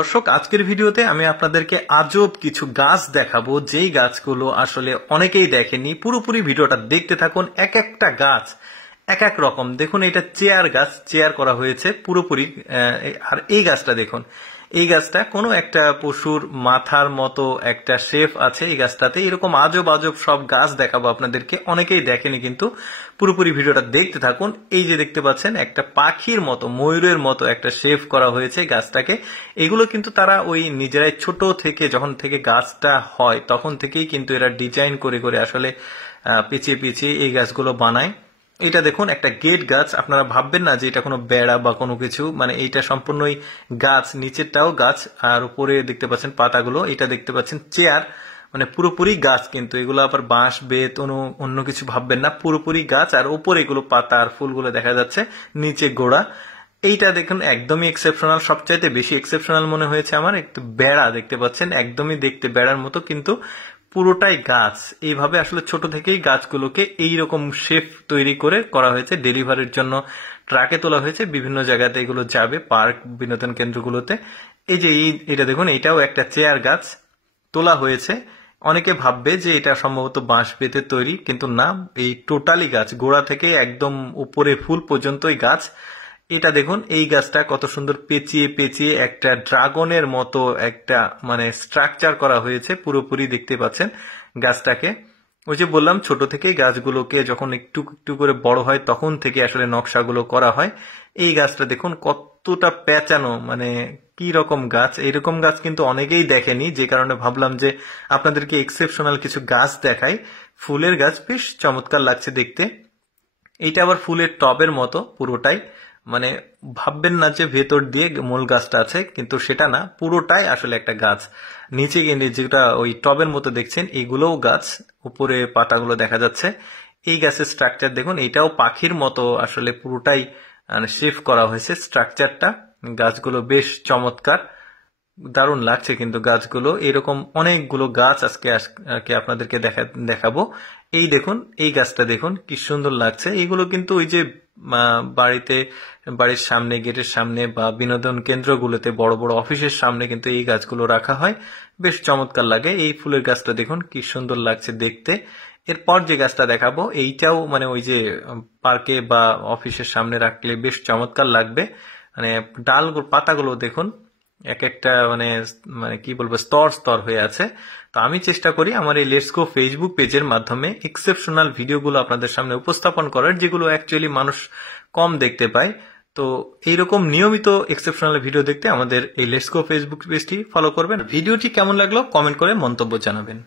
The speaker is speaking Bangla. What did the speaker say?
দর্শক, আজকের ভিডিওতে আমি আপনাদেরকে আজব কিছু গাছ দেখাবো, যেই গাছগুলো আসলে অনেকেই দেখেনি। পুরোপুরি ভিডিওটা দেখতে থাকুন। এক একটা গাছ এক এক রকম। দেখুন, এটা চেয়ার গাছ, চেয়ার করা হয়েছে পুরোপুরি। আর এই গাছটা দেখুন, এই গাছটা কোনো একটা পশুর মাথার মতো একটা শেপ আছে এই গাছটাতে। এরকম আজব আজব সব গাছ দেখাবো আপনাদেরকে, অনেকেই দেখেনি কিন্তু। পুরোপুরি ভিডিওটা দেখতে থাকুন। এই যে দেখতে পাচ্ছেন, একটা পাখির মতো, ময়ূরের মতো একটা শেপ করা হয়েছে গাছটাকে। এগুলো কিন্তু তারা ওই নিজেরাই ছোট থেকে, যখন থেকে গাছটা হয় তখন থেকেই কিন্তু এরা ডিজাইন করে করে আসলে পিছিয়ে পিছিয়ে এই গাছগুলো বানায়। এটা দেখুন, একটা গেট গাছ। আপনারা ভাববেন না যে এটা কোনো বেড়া বা কোনো কিছু, মানে এইটা সম্পূর্ণই গাছ, নিচেরটাও গাছ আর উপরে দেখতে পাচ্ছেন পাতাগুলো। এটা দেখতে পাচ্ছেন চেয়ার, মানে পুরোপুরি গাছ কিন্তু। এগুলো আবার বাঁশ বেত অন্য কিছু ভাববেন না, পুরোপুরি গাছ। আর উপরে এগুলো পাতা আর ফুলগুলো দেখা যাচ্ছে, নিচে গোড়া। এইটা দেখুন, একদমই এক্সেপশনাল। সবচাইতে বেশি এক্সেপশনাল মনে হয়েছে আমার। একটু বেড়া দেখতে পাচ্ছেন, একদমই দেখতে বেড়ার মতো, কিন্তু পুরোটাই গাছ। এইভাবে আসলে ছোট থেকেই গাছগুলোকে এইরকম শেপ তৈরি করে করা হয়েছে। ডেলিভারির জন্য ট্রাকে তোলা হয়েছে, বিভিন্ন জায়গাতে এগুলো যাবে, পার্ক, বিনোদন কেন্দ্রগুলোতে। এই যে এটা দেখুন, এটাও একটা চেয়ার গাছ তোলা হয়েছে। অনেকে ভাববে যে এটা সম্ভবত বাঁশ বেতের তৈরি, কিন্তু না, এই টোটালি গাছ, গোড়া থেকে একদম উপরে ফুল পর্যন্তই গাছ। এটা দেখুন, এই গাছটা কত সুন্দর পেঁচিয়ে পেঁচিয়ে একটা ড্রাগনের মতো একটা মানে স্ট্রাকচার করা হয়েছে পুরোপুরি। দেখতে পাচ্ছেন গাছটাকে। ওই যে বললাম, ছোট থেকে গাছগুলোকে যখন একটু একটু করে বড় হয় তখন থেকে আসলে নকশাগুলো করা হয়। এই গাছটা দেখুন কতটা পেঁচানো, মানে কি রকম গাছ। এইরকম গাছ কিন্তু অনেকেই দেখেনি, যে কারণে ভাবলাম যে আপনাদেরকে এক্সেপশনাল কিছু গাছ দেখাই। ফুলের গাছ, বেশ চমৎকার লাগছে দেখতে। এইটা আবার ফুলের টবের মতো পুরোটাই, মানে ভাববেন না যে ভেতর দিয়ে মূল গাছটা আছে, কিন্তু সেটা না, পুরোটাই আসলে একটা গাছ। নিচে গিয়ে যেটা ওই টবের মতো দেখছেন, এগুলোও গাছ, উপরে পাতাগুলো দেখা যাচ্ছে। এই গাছের স্ট্রাকচার দেখুন, এটাও পাখির মতো আসলে পুরোটাই শেপ করা হয়েছে স্ট্রাকচারটা। গাছগুলো বেশ চমৎকার, দারুণ লাগছে কিন্তু গাছগুলো। এরকম অনেকগুলো গাছ আজকে আপনাদেরকে দেখাবো। এই দেখুন, এই গাছটা দেখুন কি সুন্দর লাগছে। এগুলো কিন্তু ওই যে বাড়ির সামনে, গেটের সামনে বা বিনোদন কেন্দ্রগুলোতে, বড় বড় অফিসের সামনে কিন্তু এই গাছগুলো রাখা হয়, বেশ চমৎকার লাগে। এই ফুলের গাছটা দেখুন কি সুন্দর লাগছে দেখতে। এরপর যে গাছটা দেখাবো, এইটাও মানে ওই যে পার্কে বা অফিসের সামনে রাখলে বেশ চমৎকার লাগবে। মানে পাতাগুলো দেখুন, এক একটা মানে মানে কি বলবো, স্তর স্তর হয়ে আছে। তো আমি চেষ্টা করি আমার এই লেটস গো ফেসবুক পেজের মাধ্যমে এক্সেপশনাল ভিডিওগুলো আপনাদের সামনে উপস্থাপন করার, যেগুলো অ্যাকচুয়ালি মানুষ কম দেখতে পায়। তো এইরকম নিয়মিত এক্সেপশনাল ভিডিও দেখতে আমাদের এই লেটস গো ফেসবুক পেজটি ফলো করবেন। ভিডিওটি কেমন লাগলো কমেন্ট করে মন্তব্য জানাবেন।